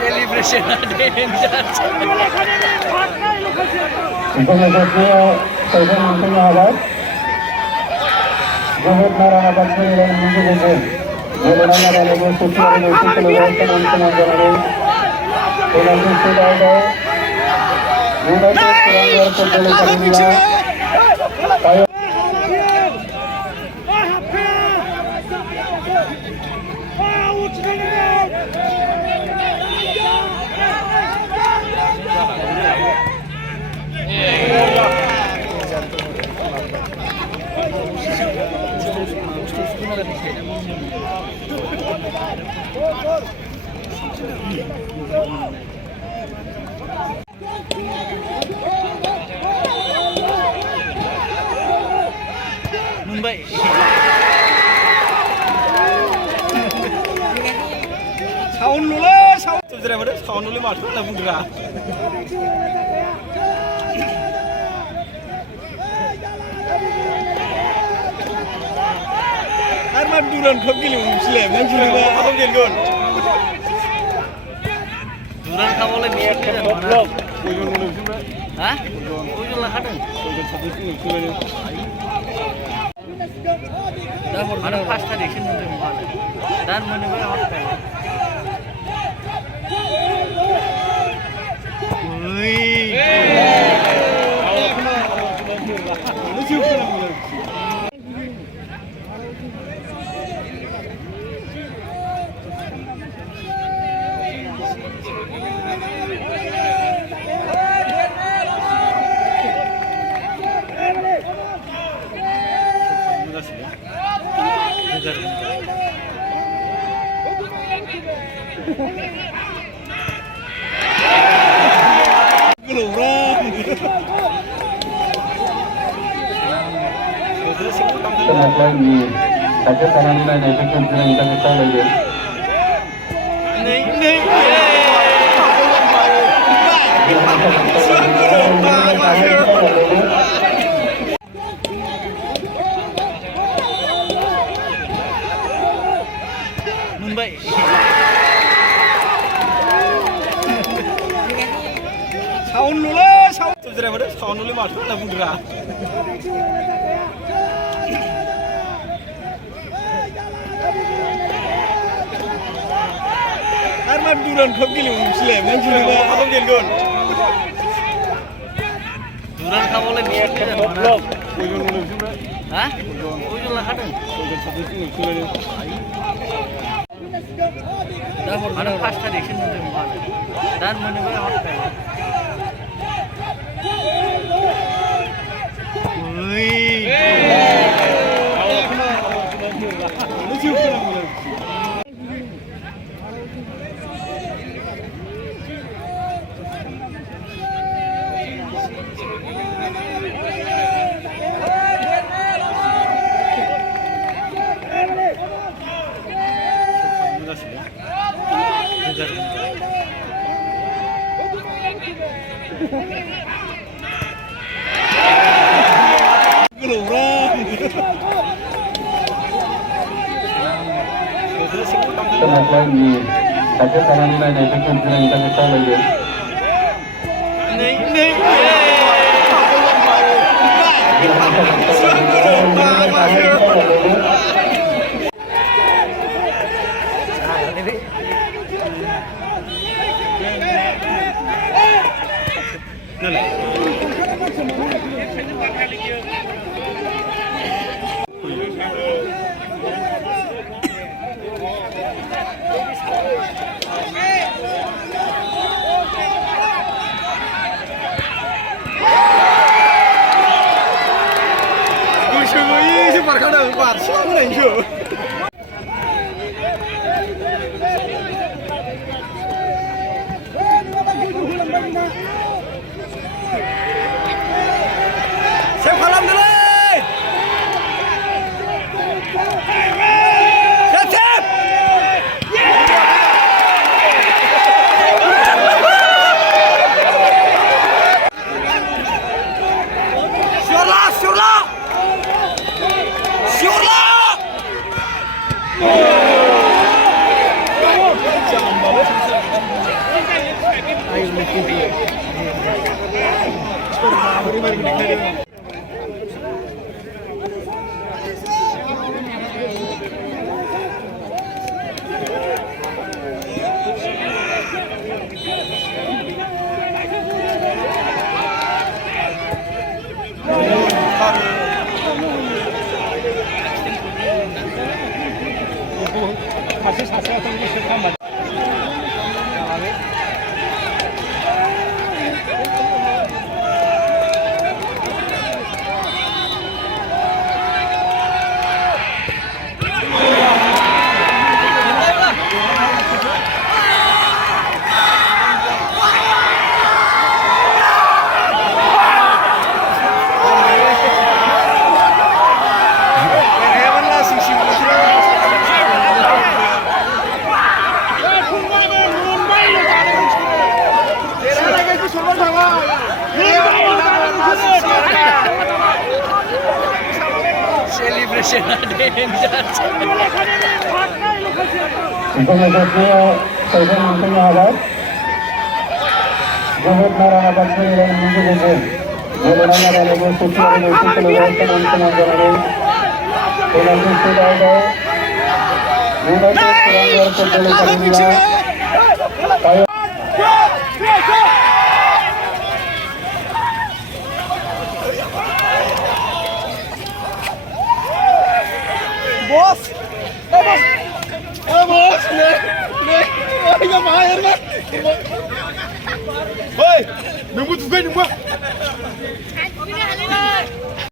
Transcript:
Celebration ada yang আবার বহুত নারায়ণ আবাদ পরিবার নিজে বলবেন জেলারাঙ্গা বালকের সচিবের নেতৃত্বে ব্যবস্থা মন্ত্রণালয় জানাবেন ওনাদের সেবায় দেয় ইউনাইটেড তিরঙ্গার পদ্মলে কামিলা Mumbai. Sound dulu, sound. Tuh jadi apa? Sound dulu masuk lah bunda. Arman duran kau gila Muslim, yang curi apa yang gon? Duran kau boleh biar kita mana? Hah? Ujung lah ada. Ada pasta di sini untuk mana? Dan mana yang hotel? Selamat pagi. Saya Tanamila dari Kementerian Internasional lagi. Mumbai. Sound dulu, sound. Tuh jadi apa? Sound dulu masuk lah bunda. Arman duran kau gila Muslim, yang curi apa yang gon? Duran kau boleh biar kita mana? Hah? Ujung lah ada. Ada pasta di sini untuk mana? Dan mana yang hotel? Selamat pagi. Saya Tanamila dari Kementerian Internasional lagi. Celebration उपनेतृत्व चौधरी मंत्री आवाज बहुत नारायण बच्चन मंजूर होंगे बोलना वाले को सूची और नेतृत्व व्यवस्था मंत्री मंजूर पुनर्जी सुधार गए यूनाइटेड तिरंगा football Boss! Boss! Olha a Maia, né? Oi! Meu muito bem, não